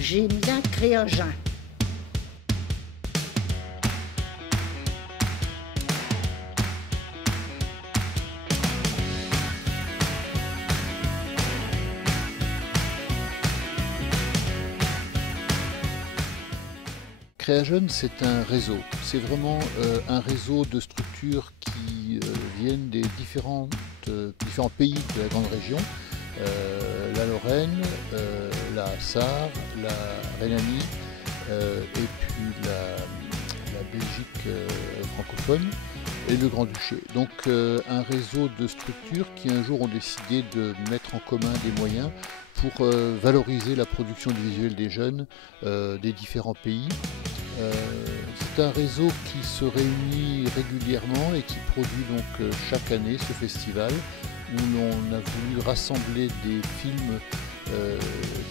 J'aime bien Créogin. Créajeune, c'est un réseau. C'est vraiment un réseau de structures qui viennent des différents pays de la grande région. La Lorraine, la Sarre, la Rhénanie et puis la Belgique francophone et le Grand-Duché. Donc un réseau de structures qui un jour ont décidé de mettre en commun des moyens pour valoriser la production du visuel des jeunes des différents pays. C'est un réseau qui se réunit régulièrement et qui produit donc chaque année ce festival où l'on a voulu rassembler des films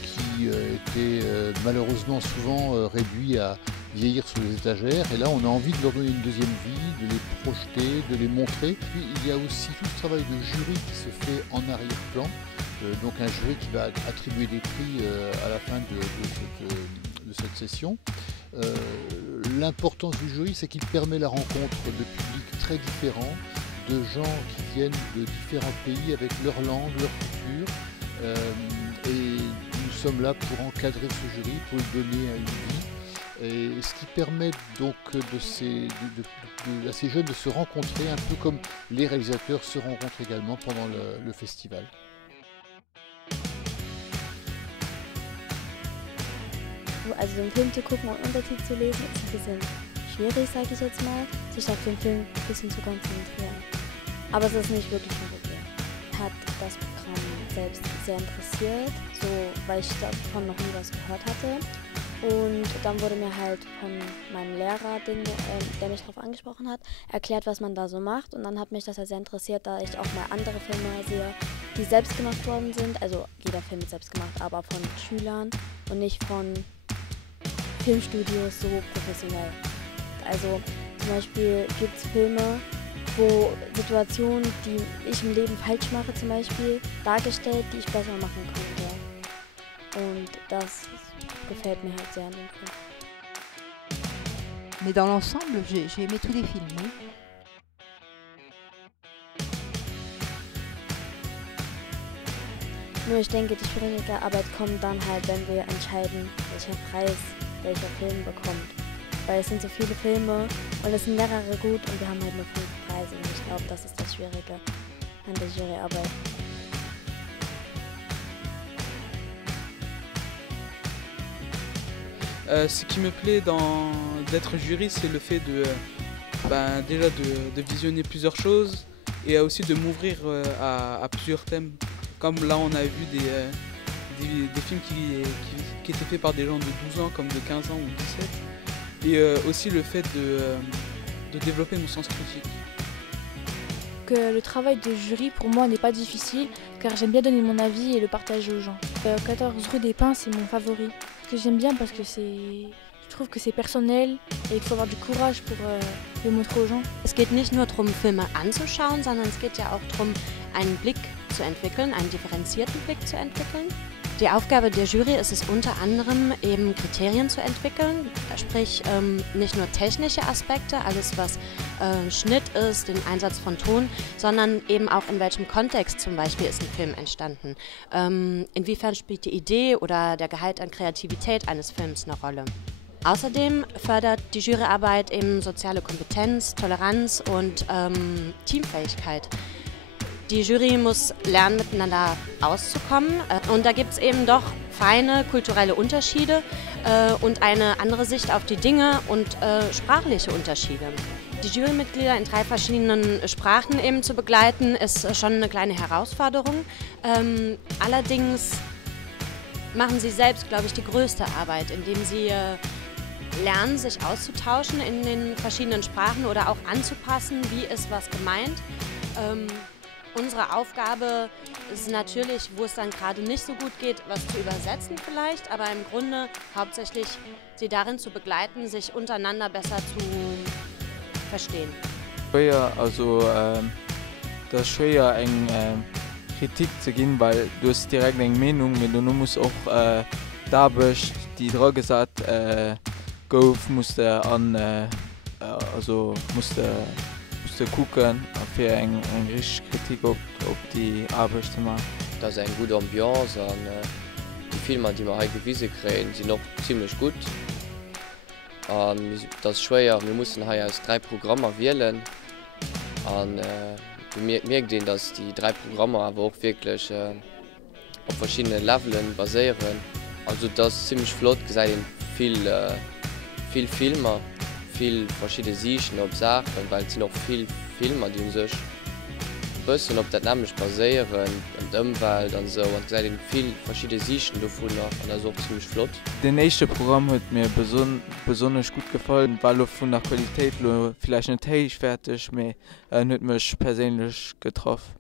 qui étaient malheureusement souvent réduits à vieillir sur les étagères, et là on a envie de leur donner une deuxième vie, de les projeter, de les montrer. Puis il y a aussi tout ce travail de jury qui se fait en arrière-plan, donc un jury qui va attribuer des prix à la fin de cette session. L'importance du jury, c'est qu'il permet la rencontre de publics très différents, de gens qui viennent de différents pays avec leur langue, leur culture, et nous sommes là pour encadrer ce jury, pour lui donner une vie, et ce qui permet donc à ces jeunes de se rencontrer, un peu comme les réalisateurs se rencontrent également pendant le festival. Also den Film zu gucken und Untertitel zu lesen, ist ein bisschen schwierig, sage ich jetzt mal, sich auf den Film ein bisschen zu konzentrieren. Aber es ist nicht wirklich ein Problem. Hat das Programm selbst sehr interessiert, so, weil ich davon noch nie was gehört hatte. Und dann wurde mir halt von meinem Lehrer, der mich darauf angesprochen hat, erklärt, was man da so macht. Und dann hat mich das halt sehr interessiert, da ich auch mal andere Filme sehe, die selbst gemacht worden sind. Also jeder Film ist selbst gemacht, aber von Schülern und nicht von Filmstudios so professionell. Also zum Beispiel gibt es Filme, wo Situationen, die ich im Leben falsch mache, zum Beispiel dargestellt, die ich besser machen könnte. Und das gefällt mir halt sehr an dem Film. Mais dans l'ensemble, j'ai aimé tous les films. Oui. Nur ich denke, die schwierige Arbeit kommt dann halt, wenn wir entscheiden, welcher Preis welcher Film bekommt. Weil es sind so viele Filme und es sind mehrere gut und wir haben halt nur 5 Preise. Und ich glaube, das ist das Schwierige an der Juryarbeit. Ce qui me plaît d'être jury, c'est le fait déjà de visionner plusieurs choses et aussi de m'ouvrir à plusieurs thèmes. Comme là, on a vu des films qui étaient faits par des gens de 12 ans, comme de 15 ans ou 17. Et aussi le fait de développer mon sens critique. Que le travail de jury pour moi n'est pas difficile car j'aime bien donner mon avis et le partager aux gens. 14 rue des Pins, c'est mon favori. Ce que j'aime bien parce que je trouve que c'est personnel et il faut avoir du courage pour le montrer aux gens. Es geht nicht nur darum, Filme anzuschauen, sondern es geht ja auch darum, einen Blick zu entwickeln, einen differenzierten Blick zu entwickeln. Die Aufgabe der Jury ist es unter anderem eben Kriterien zu entwickeln, sprich nicht nur technische Aspekte, alles was Schnitt ist, den Einsatz von Ton, sondern eben auch in welchem Kontext zum Beispiel ist ein Film entstanden. Inwiefern spielt die Idee oder der Gehalt an Kreativität eines Films eine Rolle. Außerdem fördert die Juryarbeit eben soziale Kompetenz, Toleranz und Teamfähigkeit. Die Jury muss lernen, miteinander auszukommen und da gibt es eben doch feine kulturelle Unterschiede und eine andere Sicht auf die Dinge und sprachliche Unterschiede. Die Jurymitglieder in 3 verschiedenen Sprachen eben zu begleiten, ist schon eine kleine Herausforderung. Allerdings machen sie selbst, glaube ich, die größte Arbeit, indem sie lernen, sich auszutauschen in den verschiedenen Sprachen oder auch anzupassen, wie ist was gemeint. Unsere Aufgabe ist natürlich, wo es dann gerade nicht so gut geht, was zu übersetzen vielleicht, aber im Grunde hauptsächlich sie darin zu begleiten, sich untereinander besser zu verstehen. Schwer, also das ist schwer, eine Kritik zu geben, weil du hast direkt eine Meinung, aber du musst auch d'Arbeit, die dran gesagt gouf musste gucken fir eng rich Kritik op die Arbeit zu machen. Das ist eine gute Ambiance und die Filme, die wir heute gewiesen kriegen, sind noch ziemlich gut. Das ist schwer, wir mussten hier aus 3 Programme wählen. Und wir merken, dass die 3 Programme aber auch wirklich auf verschiedenen Leveln basieren. Also das ist ziemlich flott gesagt, viel Filme, viel verschiedene Sichten auf Sachen, weil es sind noch viele Filme, die sich wissen, ob das nämlich basieren, in der Umwelt und so. Und gesagt, viele verschiedene Sichten davon und das ist auch ziemlich flott. Das nächste Programm hat mir besonders gut gefallen, weil von der Qualität vielleicht nicht fertig, aber hat mich persönlich getroffen.